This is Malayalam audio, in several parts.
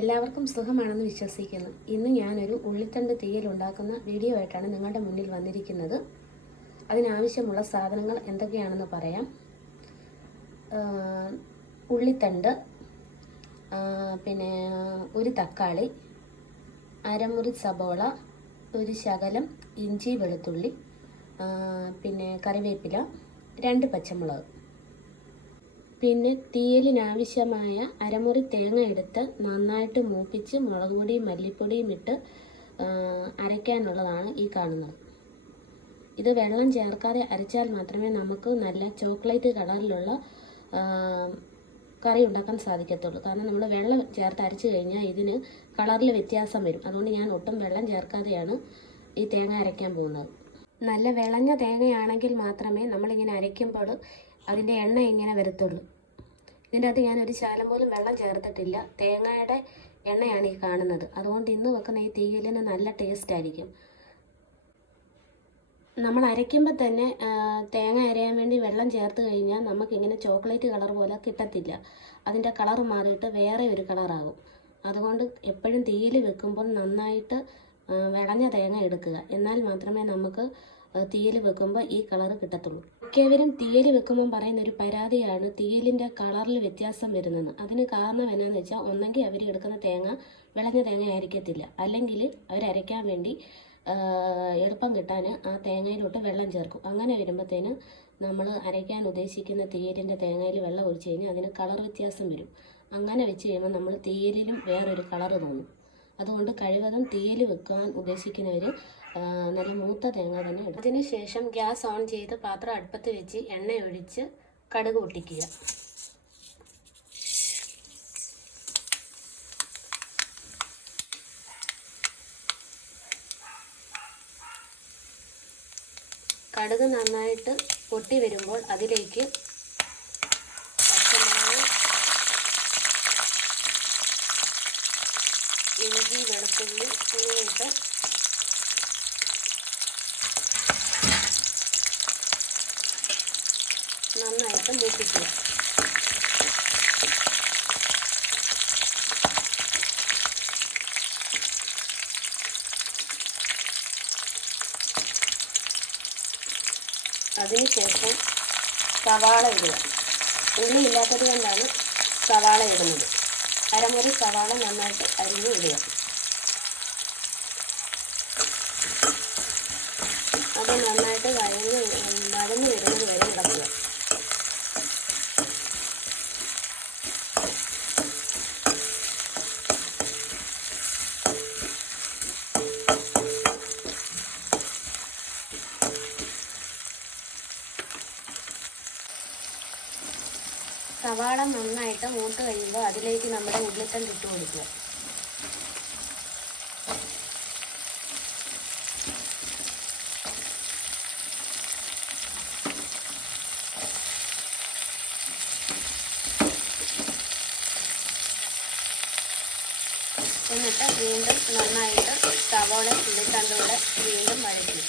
എല്ലാവർക്കും സുഖമാണെന്ന് വിശ്വസിക്കുന്നു. ഇന്ന് ഞാനൊരു ഉള്ളിത്തണ്ട് തീയൽ ഉണ്ടാക്കുന്ന വീഡിയോ ആയിട്ടാണ് നിങ്ങളുടെ മുന്നിൽ വന്നിരിക്കുന്നത്. അതിനാവശ്യമുള്ള സാധനങ്ങൾ എന്തൊക്കെയാണെന്ന് പറയാം. ഉള്ളിത്തണ്ട് പിന്നെ ഒരു തക്കാളി അരമുറി സബോള ഒരു ശകലം ഇഞ്ചി വെളുത്തുള്ളി പിന്നെ കറിവേപ്പില രണ്ട് പച്ചമുളക്. പിന്നെ തീയലിനാവശ്യമായ അരമുറി തേങ്ങ എടുത്ത് നന്നായിട്ട് മൂപ്പിച്ച് മുളക് പൊടിയും മല്ലിപ്പൊടിയും ഇട്ട് അരയ്ക്കാനുള്ളതാണ് ഈ കാണുന്നത്. ഇത് വെള്ളം ചേർക്കാതെ അരച്ചാൽ മാത്രമേ നമുക്ക് നല്ല ചോക്ലേറ്റ് കളറിലുള്ള കറി ഉണ്ടാക്കാൻ സാധിക്കത്തുള്ളൂ. കാരണം നമ്മൾ വെള്ളം ചേർത്ത് അരച്ച് കഴിഞ്ഞാൽ ഇതിന് കളറിൽ വ്യത്യാസം വരും. അതുകൊണ്ട് ഞാൻ ഒട്ടും വെള്ളം ചേർക്കാതെയാണ് ഈ തേങ്ങ അരയ്ക്കാൻ പോകുന്നത്. നല്ല വിളഞ്ഞ തേങ്ങയാണെങ്കിൽ മാത്രമേ നമ്മളിങ്ങനെ അരയ്ക്കുമ്പോൾ അതിന്റെ എണ്ണ ഇങ്ങനെ വരത്തുള്ളൂ. ഇതിന്റെ അകത്ത് ഞാൻ ഒരു ശാലം പോലും വെള്ളം ചേർത്തിട്ടില്ല. തേങ്ങയുടെ എണ്ണയാണ് ഈ കാണുന്നത്. അതുകൊണ്ട് ഇന്ന് വെക്കുന്ന ഈ തീയലിന് നല്ല ടേസ്റ്റ് ആയിരിക്കും. നമ്മൾ അരയ്ക്കുമ്പോൾ തന്നെ തേങ്ങ അരയാൻ വേണ്ടി വെള്ളം ചേർത്ത് കഴിഞ്ഞാൽ നമുക്കിങ്ങനെ ചോക്ലേറ്റ് കളർ പോലെ കിട്ടത്തില്ല. അതിന്റെ കളർ മാറിയിട്ട് വേറെ ഒരു കളറാകും അതുകൊണ്ട് എപ്പോഴും തീയിൽ വെക്കുമ്പോൾ നന്നായിട്ട് വിളഞ്ഞ തേങ്ങ എടുക്കുക. എന്നാൽ മാത്രമേ നമുക്ക് തീയൽ വെക്കുമ്പോൾ ഈ കളർ കിട്ടത്തുള്ളൂ. മിക്കവരും തീയൽ വെക്കുമ്പോൾ പറയുന്ന ഒരു പരാതിയാണ് തീയലിന്റെ കളറിൽ വ്യത്യാസം വരുന്നത് അതിന് കാരണം എന്നാന്ന് വെച്ചാൽ ഒന്നെങ്കിൽ അവർ എടുക്കുന്ന തേങ്ങ വിളഞ്ഞ തേങ്ങ ആയിരിക്കത്തില്ല അല്ലെങ്കിൽ അവരരയ്ക്കാൻ വേണ്ടി എളുപ്പം കിട്ടാൻ ആ തേങ്ങയിലോട്ട് വെള്ളം ചേർക്കും. അങ്ങനെ വരുമ്പോഴത്തേന് നമ്മൾ അരയ്ക്കാൻ ഉദ്ദേശിക്കുന്ന തീയലിന്റെ തേങ്ങയിൽ വെള്ളം ഒഴിച്ച് കഴിഞ്ഞാൽ അതിന് കളർ വ്യത്യാസം വരും. അങ്ങനെ വെച്ച് കഴിയുമ്പോൾ നമ്മൾ തീയലിലും വേറൊരു കളർ തോന്നും. അതുകൊണ്ട് കഴിവതും തീയിൽ വെക്കാൻ ഉദ്ദേശിക്കുന്നവർ നല്ല മൂത്ത തേങ്ങ തന്നെ എടുക്കും. അതിന് ശേഷം ഗ്യാസ് ഓൺ ചെയ്ത് പാത്രം അടുപ്പത്ത് വെച്ച് എണ്ണ ഒഴിച്ച് കടുക് പൊട്ടിക്കുക. കടുക് നന്നായിട്ട് പൊട്ടി വരുമ്പോൾ അതിലേക്ക് പച്ചമുളക് ഇഞ്ചി വെളുത്തുള്ളി എന്നിവയിട്ട് നന്നായിട്ട് മൂപ്പിക്കുക. അതിനുശേഷം സവാള ഇടുക. ഉള്ളി ഇല്ലാത്തത് കൊണ്ടാണ് സവാള ഇടുന്നത്. അരമുറി സവാള നന്നായിട്ട് അരിഞ്ഞ് ഇടുക അത് നന്നായിട്ട് വഴഞ്ഞ് വഴഞ്ഞ് വരുന്നത് വരെ ഇളക്കുക സവാള നന്നായിട്ട് മൂത്ത് കഴിയുമ്പോൾ അതിലേക്ക് നമ്മുടെ ഉള്ളിത്തൻ ഇട്ട് കൊടുക്കുക. എന്നിട്ട് വീണ്ടും നന്നായിട്ട് സവാള ഉള്ളിത്തണ്ടൂടെ വീണ്ടും വഴറ്റി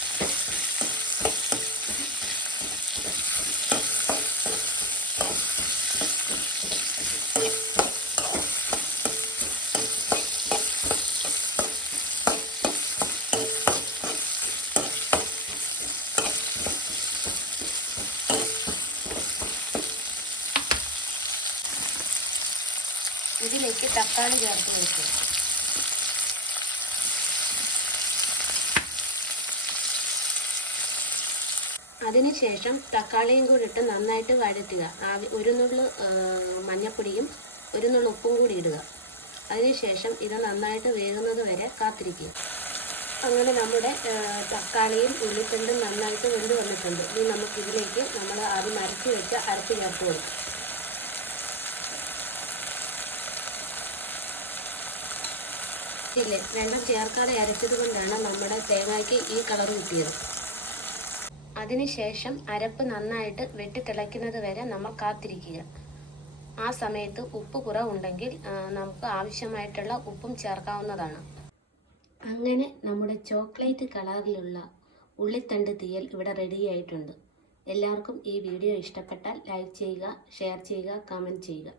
ഇതിലേക്ക് തക്കാളി ചേർത്ത് കൊടുക്കുക. അതിനുശേഷം തക്കാളിയും കൂടി ഇട്ട് നന്നായിട്ട് വഴറ്റുക. ആവി- ഒരു നുള്ളു മഞ്ഞപ്പൊടിയും ഒരു നുള്ളു ഉപ്പും കൂടി ഇടുക. അതിനുശേഷം ഇത് നന്നായിട്ട് വേകുന്നത് വരെ കാത്തിരിക്കുക. അങ്ങനെ നമ്മുടെ തക്കാളിയും ഉള്ളിത്തണ്ടും നന്നായിട്ട് വെന്ത് വന്നിട്ടുണ്ട്. ഇനി നമുക്കിതിലേക്ക് നമ്മൾ ആദ്യം അരച്ച് വെച്ച അരച്ച് ചേർത്ത് കൊടുക്കും. ഇല്ലേ വെള്ളം ചേർക്കാതെ അരച്ചത് കൊണ്ടാണ് നമ്മുടെ തേങ്ങയ്ക്ക് ഈ കളർ കിട്ടിയത്. അതിനുശേഷം അരപ്പ് നന്നായിട്ട് വെട്ടി തിളയ്ക്കുന്നത് വരെ നമ്മൾ കാത്തിരിക്കുക. ആ സമയത്ത് ഉപ്പ് കുറവുണ്ടെങ്കിൽ നമുക്ക് ആവശ്യമായിട്ടുള്ള ഉപ്പും ചേർക്കാവുന്നതാണ്. അങ്ങനെ നമ്മുടെ ചോക്ലേറ്റ് കളറിലുള്ള ഉള്ളിത്തണ്ട് തീയൽ ഇവിടെ റെഡിയായിട്ടുണ്ട് എല്ലാവർക്കും ഈ വീഡിയോ ഇഷ്ടപ്പെട്ടാൽ ലൈക്ക് ചെയ്യുക ഷെയർ ചെയ്യുക കമന്റ് ചെയ്യുക.